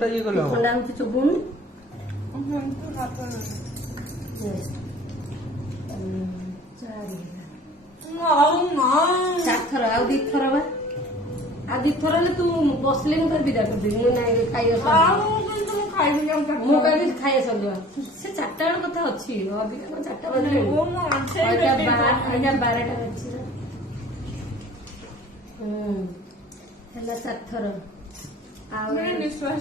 ଥଣ୍ଡା ହଉଛି ଚୁବୁନି ଚାରିଥର ଆଉ ଦିଥର ବା ଆଉ ଦିଥର ହେଲେ ତୁ ବସିଲେ ମୁଁ ତାର ବିଦା କରିଦେବି ମୁଁ ନାଇଁ ଖାଇବା ମୁଁ କହିବି ଖାଇବା ସରିଯିବା ସେ 4ଟା ବେଳ କଥା ଅଛି ଅବିକା କଣ 4ଟା ବାଜିଲେ 12ଟା ଅଛି ହେଲା 4ଥର ଆଉ ଦିଥର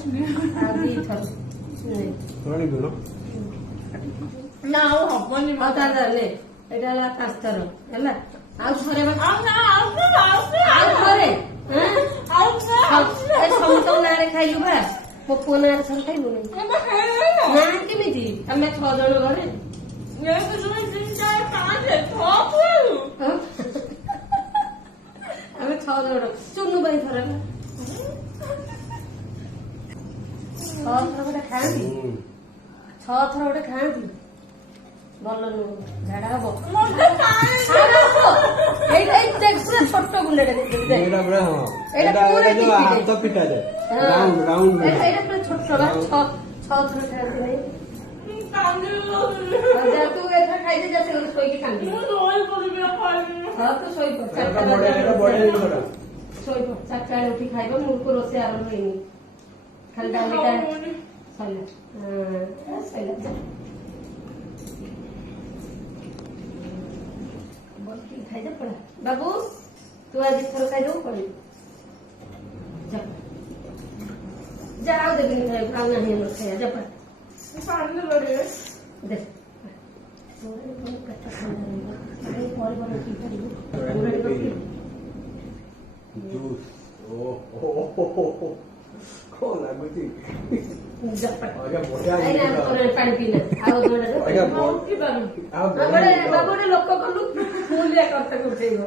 ନା ଆଉ ହବନି ଆଉ ତାହେଲେ ଏଇଟା ହେଲା 5ଥର ହେଲା ଆଉ ଥରେ ଆଉ ଥରେ ସମସ୍ତଙ୍କ ନାଁରେ ଖାଇଲୁ ବା ମୋ ପୁଅ ନାଁରେ ଥରେ ଖାଇବୁନି ନା କେମିତି ଆମେ 6 ଜଣ ଘରେ ଆମେ 6 ଜଣ ଚୁନୁ ପାଇଁ ଥରେ 6 ଥର ଗୋଟେ ଖାଆନ୍ତି 6 ଥର ଗୋଟେ ଖାଆନ୍ତି ଭଲ ନୁହଁ ଝାଡା ହବ ଏଇଟା ପୁରା ଛୋଟ ଗୁଣ୍ଡଟା ଏଇଟା ପୁରା ଛୋଟ ବା 6 ଥର ଖାଆନ୍ତି ନାଇଁ ତୁ ଏଥର ଖାଇଦେ ଯା ସେ ଶୋଇକି କାନ୍ଦି ହଁ ତୁ ଶୋଇପଡ 4ଟା ବେଳେ ଉଠି ଖାଇବ ମୂଳକୁ ରୋଷେଇ ଆରମ୍ଭ ହେଇନି ଖାଲି ଡାଲିଟା ସରିଲା ଖାଇଦେ ପଳା ବାବୁ ତୁ ଆଜି ଥର ଖାଇଦବୁ ପଳେଇବୁ ଯା ଆଉ ଦେବିନି ଖାଇବୁ ଆଉ ନାହିଁ ଆମର ଖାଇବା ଯା ପା ପାଣି ପିଇଲେ ଆଉ ବାବୁ ଗୋଟେ ଲୋକ କଲୁ ଫୁଲ କଥା ଉଠେଇବ।